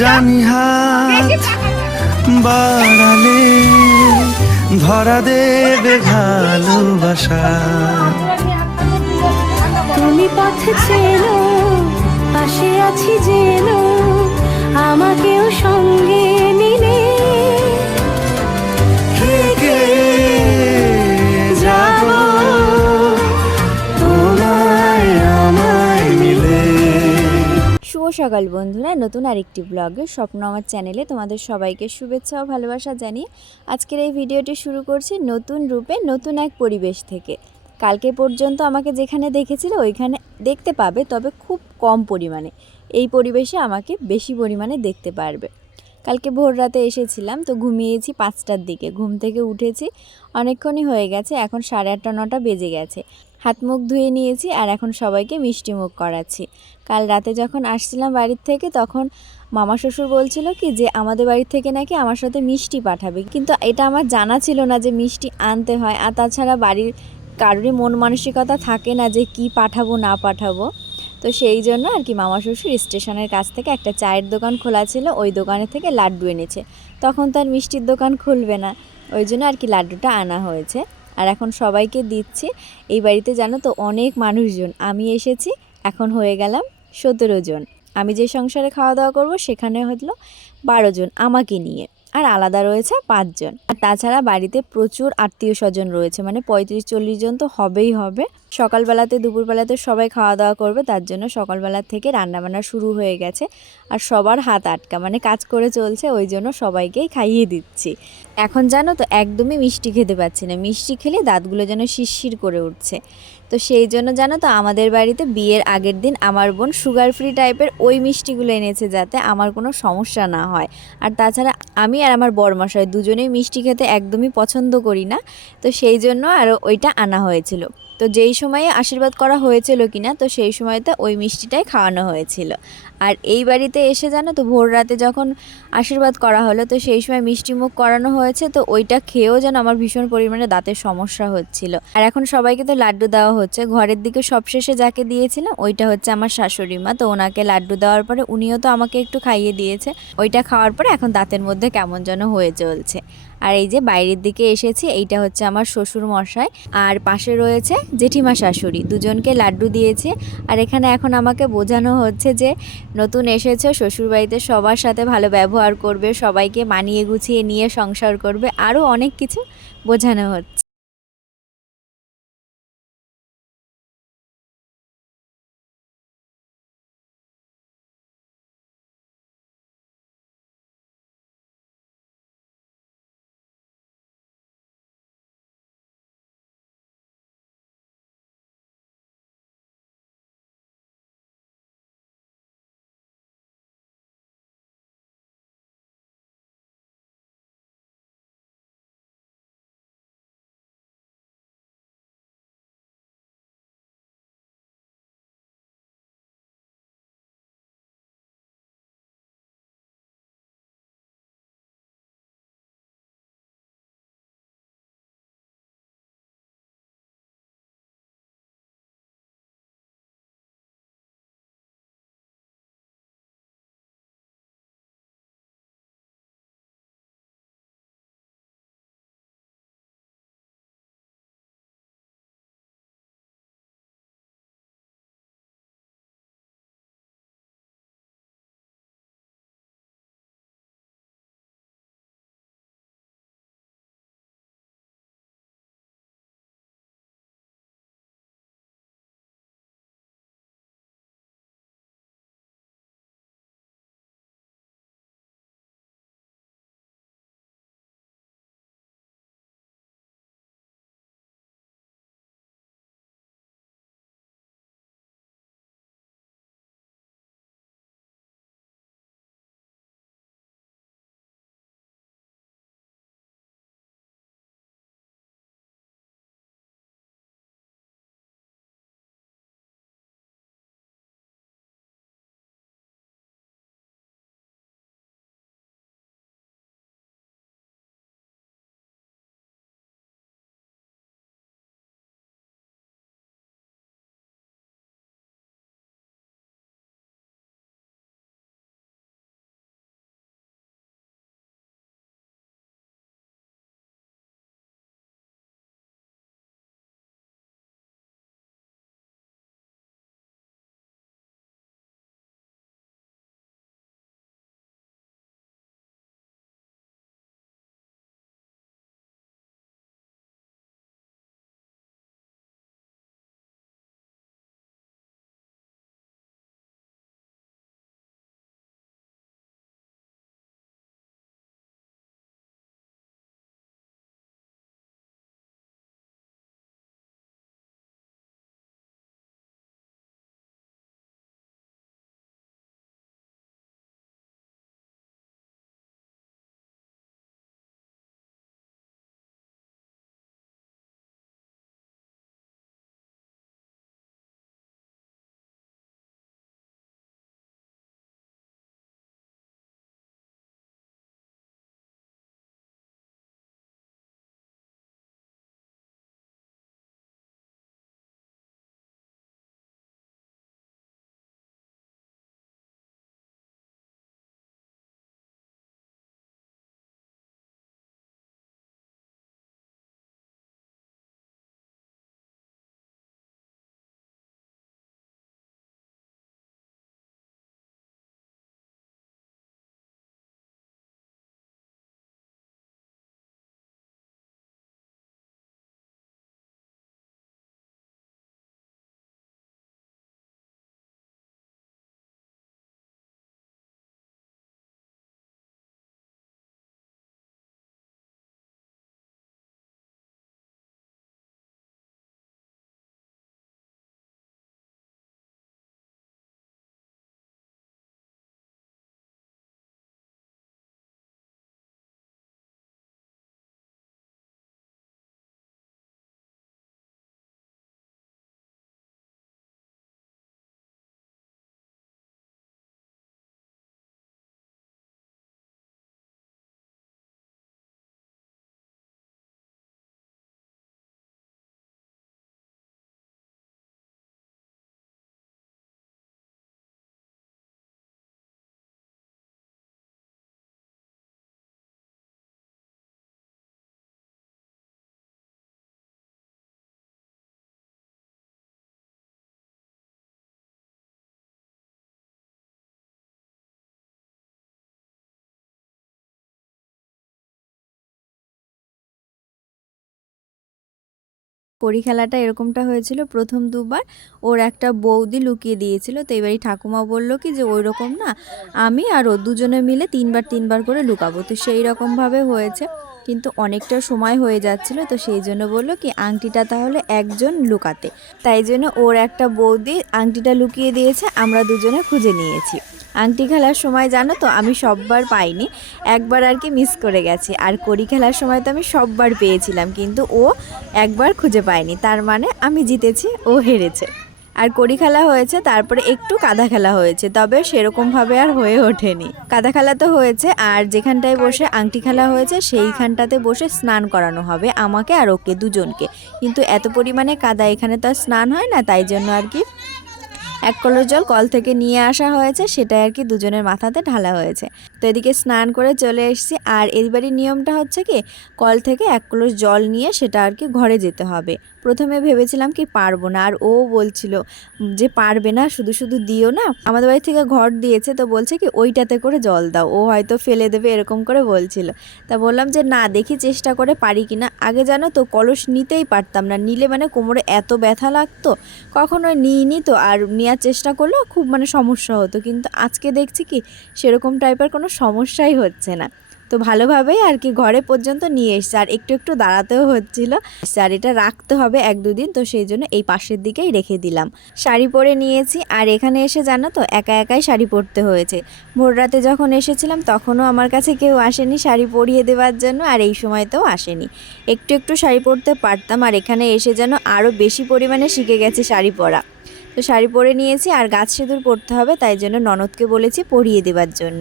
জানি হাত বাড়ালে ধরা দেবে ভালোবাসা। তুমি পথ চেনো, পাশে আছি জেনো, আমাকেও সঙ্গে নিলে থেকে যাব তোমায় আমায় মিলে। শুভ সকাল বন্ধুরা, নতুন আরেকটি ব্লগে স্বপ্ন আমার চ্যানেলে তোমাদের সবাইকে শুভেচ্ছা ও ভালোবাসা জানিয়ে আজকের এই ভিডিওটি শুরু করছি নতুন রূপে নতুন এক পরিবেশ থেকে। কালকে পর্যন্ত আমাকে যেখানে দেখেছিল ওইখানে দেখতে পাবে, তবে খুব কম পরিমাণে। এই পরিবেশে আমাকে বেশি পরিমাণে দেখতে পারবে। কালকে ভোর রাতে এসেছিলাম, তো ঘুমিয়েছি 5টার দিকে। ঘুম থেকে উঠেছি অনেকক্ষণই হয়ে গেছে, এখন 8:30 9টা বেজে গেছে। হাত মুখ ধুয়ে নিয়েছি আর এখন সবাইকে মিষ্টি মুখ করাচ্ছি। কাল রাতে যখন আসছিলাম বাড়ির থেকে, তখন মামা শ্বশুর বলছিল কি যে আমাদের বাড়ির থেকে নাকি আমার সাথে মিষ্টি পাঠাবে, কিন্তু এটা আমার জানা ছিল না যে মিষ্টি আনতে হয়। আর তাছাড়া বাড়ির কারোরই মন মানসিকতা থাকে না যে কি পাঠাবো না পাঠাবো। তো সেই জন্য আর কি মামা শ্বশুর স্টেশনের কাছ থেকে একটা চায়ের দোকান খোলা ছিল, ওই দোকানের থেকে লাড্ডু এনেছে। তখন তার মিষ্টির দোকান খুলবে না, ওই জন্য আর কি লাড্ডুটা আনা হয়েছে। আর এখন সবাইকে দিচ্ছি। এই বাড়িতে জানো তো অনেক মানুষজন, আমি এসেছি এখন হয়ে গেলাম 17 জন। আমি যে সংসারে খাওয়া দাওয়া করব সেখানে হলো 12 জন আমাকে নিয়ে, আর আলাদা রয়েছে 5 জন। আর তাছাড়া বাড়িতে প্রচুর আত্মীয় স্বজন রয়েছে, মানে 35-40 জন তো হবেই হবে। সকালবেলাতে দুপুরবেলাতে সবাই খাওয়া দাওয়া করবে, তার জন্য সকালবেলা থেকে রান্নাবান্না শুরু হয়ে গেছে। আর সবার হাত আটকা, মানে কাজ করে চলছে, ওই জন্য সবাইকেই খাইয়ে দিচ্ছি। এখন জানো তো একদমই মিষ্টি খেতে পাচ্ছি না, মিষ্টি খেলে দাঁতগুলো যেন শিরশির করে উঠছে। তো সেই জন্য জানো তো আমাদের বাড়িতে বিয়ের আগের দিন আমার বোন সুগার ফ্রি টাইপের ওই মিষ্টিগুলো এনেছে, যাতে আমার কোনো সমস্যা না হয়। আর তাছাড়া আমি আর আমার বরমশাই দুজনেই মিষ্টি খেতে একদমই পছন্দ করি না, তো সেই জন্য আরও ওইটা আনা হয়েছিল। তো যেই সময়ে আশীর্বাদ করা হয়েছিল কিনা, তো সেই সময়তে ওই মিষ্টিটাই খাওয়ানো হয়েছিল। আর এই বাড়িতে এসে জানো তো ভোর রাতে যখন আশীর্বাদ করা হলো, তো সেই সময় মিষ্টি মুখ করানো হয়েছে, তো ওইটা খেয়েও যেন আমার ভীষণ পরিমাণে দাঁতের সমস্যা হচ্ছিল। আর এখন সবাইকে তো লাড্ডু দেওয়া হচ্ছে। ঘরের দিকে সবশেষে যাকে দিয়েছিলাম ওইটা হচ্ছে আমার শাশুড়ি মা, তো ওনাকে লাড্ডু দেওয়ার পরে উনিও তো আমাকে একটু খাইয়ে দিয়েছে। ওইটা খাওয়ার পরে এখন দাঁতের মধ্যে কেমন যেন হয়ে চলছে। আর এই যে বাইরের দিকে এসেছি, এইটা হচ্ছে আমার শ্বশুর মশাই, আর পাশে রয়েছে জেঠিমা শাশুড়ি, দুজনকে লাড্ডু দিয়েছে। আর এখানে এখন আমাকে বোঝানো হচ্ছে যে নতুন এসেছে শ্বশুরবাড়িতে, সবার সাথে ভালো ব্যবহার করবে, সবাইকে মানিয়ে গুছিয়ে নিয়ে সংসার করবে, আরও অনেক কিছু বোঝানো হচ্ছে। কড়ি খেলাটা এরকমটা হয়েছিল প্রথম দুবার ওর একটা বৌদি লুকিয়ে দিয়েছিল, তো এবারই ঠাকুমা বলল কি যে ওই রকম না, আমি আর ও দুজনে মিলে তিনবার করে লুকাবো। তো সেই রকমভাবে হয়েছে, কিন্তু অনেকটা সময় হয়ে যাচ্ছিল, তো সেই জন্য বললো কি আংটিটা তাহলে একজন লুকাতে। তাই জন্য ওর একটা বৌদি আংটিটা লুকিয়ে দিয়েছে, আমরা দুজনে খুঁজে নিয়েছি। আংটি খেলার সময় জানো তো আমি সববার পাইনি, একবার আর কি মিস করে গেছি। আর কড়ি খেলার সময় তো আমি সববার পেয়েছিলাম, কিন্তু ও একবার খুঁজে পায়নি, তার মানে আমি জিতেছি, ও হেরেছে। আর কড়ি খেলা হয়েছে, তারপরে একটু কাদা খেলা হয়েছে, তবে সেরকমভাবে আর হয়ে ওঠেনি। কাদা খেলা তো হয়েছে, আর যেখানটায় বসে আংটি খেলা হয়েছে সেইখানটাতে বসে স্নান করানো হবে আমাকে আর ওকে দুজনকে। কিন্তু এত পরিমাণে কাদা, এখানে তো আর স্নান হয় না, তাই জন্য আর কি 1 কলস জল কল থেকে নিয়ে আসা হয়েছে, সেটাই আর কি দুজনের মাথাতে ঢালা হয়েছে। তো এদিকে স্নান করে চলে এসেছি। আর এইবারই নিয়মটা হচ্ছে কি কল থেকে 1 কলস জল নিয়ে সেটা আর কি ঘরে যেতে হবে। প্রথমে ভেবেছিলাম কি পারবো না, আর ও বলছিল যে পারবে না, শুধু শুধু দিও না। আমাদের বাড়ি থেকে ঘর দিয়েছে, তো বলছে কি ওইটাতে করে জল দাও, ও হয়তো ফেলে দেবে এরকম করে বলছিল। তা বললাম যে না, দেখি চেষ্টা করে পারি কিনা। আগে জানো তো কলস নিতেই পারতাম না, নিলে মানে কোমরে এত ব্যথা লাগতো, কখনো নিইনি। তো আর নেওয়ার চেষ্টা করলেও খুব মানে সমস্যা হতো, কিন্তু আজকে দেখছি কি সেরকম টাইপের কোনো সমস্যাই হচ্ছে না। তো ভালোভাবেই আর কি ঘরে পর্যন্ত নিয়ে এসছে, আর একটু একটু দাঁড়াতেও হচ্ছিল। আর এটা রাখতে হবে 1-2 দিন, তো সেই জন্য এই পাশের দিকেই রেখে দিলাম। শাড়ি পরে নিয়েছি, আর এখানে এসে জানো তো একাই শাড়ি পরতে হয়েছে। ভোর রাতে যখন এসেছিলাম তখনও আমার কাছে কেউ আসেনি শাড়ি পরিয়ে দেওয়ার জন্য, আর এই সময়তেও আসেনি। একটু একটু শাড়ি পরতে পারতাম, আর এখানে এসে যেন আরও বেশি পরিমাণে শিখে গেছে শাড়ি পরা। তো শাড়ি পরে নিয়েছি, আর গাছ সিঁদুর পরতে হবে, তাই জন্য ননদকে বলেছি পরিয়ে দেওয়ার জন্য।